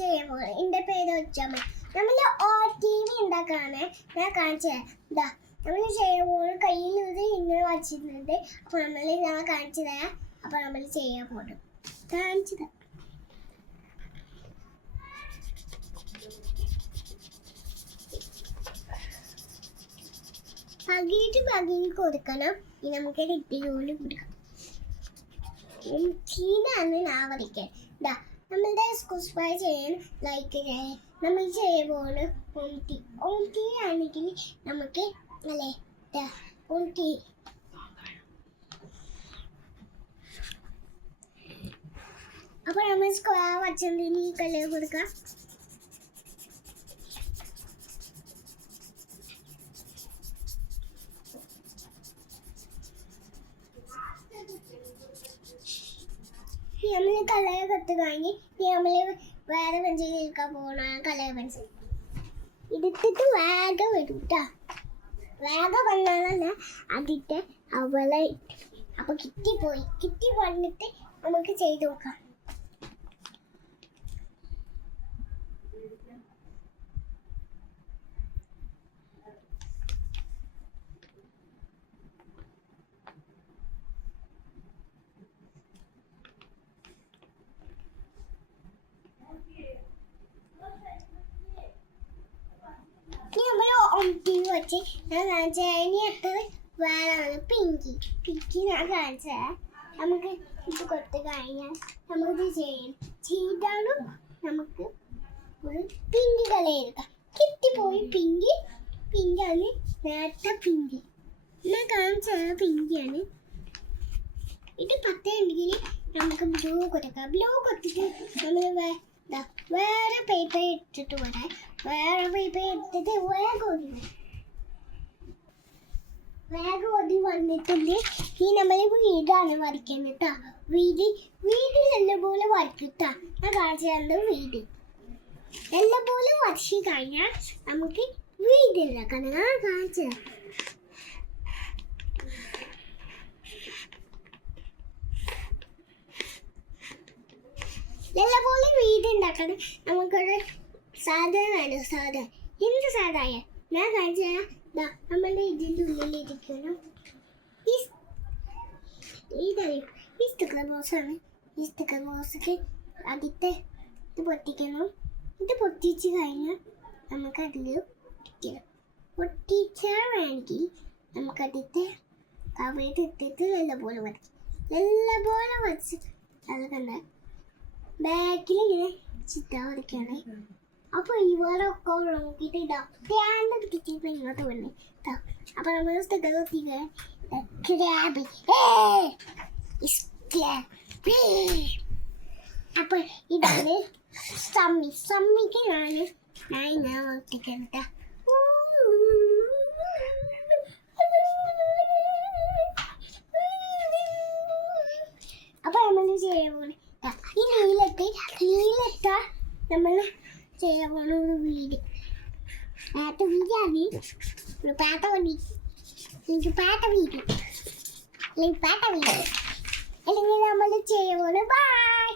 ചെയ്യാൻ പോകുന്നത്. എൻ്റെ പേര് വെച്ചാൽ മതി. നമ്മൾ OTV ഉണ്ടാക്കാണ്. ഞാൻ കാണിച്ചു തരാം. ഇതാ നമ്മൾ ചെയ്യാൻ പോകുന്നത് കയ്യിൽ ഇത് ഇങ്ങനെ വച്ചിട്ടുണ്ട്. അപ്പോൾ ഞാൻ കാണിച്ചു തരാം. അപ്പോൾ നമ്മൾ ചെയ്യാൻ പോകുന്നത് കാണിച്ചു തരാം. പകുതി കൊടുക്കണം. ഇനി നമുക്ക് ഇട്ടിലൂടെ കൊടുക്കാം. ചീനാണ് ഞാൻ വരയ്ക്കാൻ. ഇതാ നമ്മളുടെ സബ്സ്ക്രൈബ് ചെയ്യാൻ, ലൈക്ക് ചെയ്യാൻ. നമ്മൾ ചെയ്യുമ്പോൾ ഓംടി ആണെങ്കിൽ നമുക്ക് അല്ലേ ഓംടി അപ്പോൾ നമ്മൾ സ്ക്വയർ വച്ചതിന് ഈ കളർ കൊടുക്കാം. നമ്മൾ കളർ കത്ത് കഴിഞ്ഞ് നമ്മൾ വേറെ പെൻസിൽ എടുക്കാൻ പോകണ കളർ പെൻസിൽ എടുത്തിട്ട് വേഗം വരും കേട്ടോ. വേഗം വന്നാലല്ല അതിട്ട് അവളെ അപ്പൊ കിട്ടി വന്നിട്ട് നമുക്ക് ചെയ്ത് നോക്കാം. വെച്ച് ഞാൻ കാണിച്ച ഇനി എത്തത് വേറെ പിങ്കി ഞാൻ കാണിച്ച നമുക്ക് ഇത് കൊടുത്ത് കഴിഞ്ഞാൽ നമുക്കിത് ചെയ്താലും നമുക്ക് ഒരു പിങ്കി കളർ എടുക്കാം. കിട്ടിപ്പോയി പിങ്കിയാണ് നേരത്തെ പിങ്കി ഞാൻ കാണിച്ച പിങ്കിയാണ്. ഇത് 10 ഉണ്ടെങ്കിൽ നമുക്ക് ബ്ലൂ കൊടുക്കാം. ബ്ലൂ കൊടുത്തിട്ട് നമ്മൾ വേറെ പേപ്പർ ഇട്ടിട്ട് വരാം. വേറെ പേപ്പർ എടുത്തിട്ട് വേഗം ഒതി വന്നിട്ടുണ്ട്. ഈ നമ്മൾ വീടാണ് വരയ്ക്കുന്നത് കേട്ടോ. വീട് നല്ലപോലെ വരയ്ക്കട്ടാ. ഞാൻ കാണിച്ചു തരുന്നത് വീട് നല്ലപോലെ വരച്ച് കഴിഞ്ഞാൽ നമുക്ക് വീടുണ്ടാക്കണം. ഞാൻ കാണിച്ചു തരാം. നല്ലപോലെ വീടുണ്ടാക്കണം. നമുക്കൊരു സാധനം വേണം. സാധനം എന്ത് സാധനമായ ഞാൻ കാണിച്ചു തരാം. നമ്മളുടെ ഇതിൻ്റെ ഉള്ളിലിരിക്കണം ഈ സ്റ്റിക്കർ ബോക്സാണ്. ഈ സ്റ്റിക്കർ ബോക്സിൽ ആദ്യത്തെ ഇത് പൊട്ടിക്കണം. ഇത് പൊട്ടിച്ച് കഴിഞ്ഞാൽ നമുക്കതിൽ പൊട്ടിച്ചാൽ വേണമെങ്കിൽ നമുക്കതിൻ്റെ കവറിൽ ഇട്ടിട്ട് നല്ലപോലെ വരച്ച് അത് കണ്ട ബാക്കിൽ ഇങ്ങനെ ചിത്രം വരയ്ക്കുകയാണ്. അപ്പോൾ ഇവരൊക്കെ നോക്കിയിട്ട് കിട്ടിയപ്പോൾ ഇങ്ങോട്ട് വന്നേ. അപ്പോൾ നമ്മൾ സ്റ്റിക്കർ അപ്പോൾ ഇതാണ് സമ്മിക്ക് ഞാൻ ഒട്ടിക്കണ്ട. അപ്പോൾ നമ്മൾ ചെയ്യാൻ പോകുന്നത് ഈ നീലത്ത നമ്മൾ ചെയ്യാൻ പോകുന്ന ഒരു വീട് വീടാണ്. അല്ലെങ്കിൽ നമ്മൾ ചെയ്യാൻ പോകുന്നത്. ബൈ.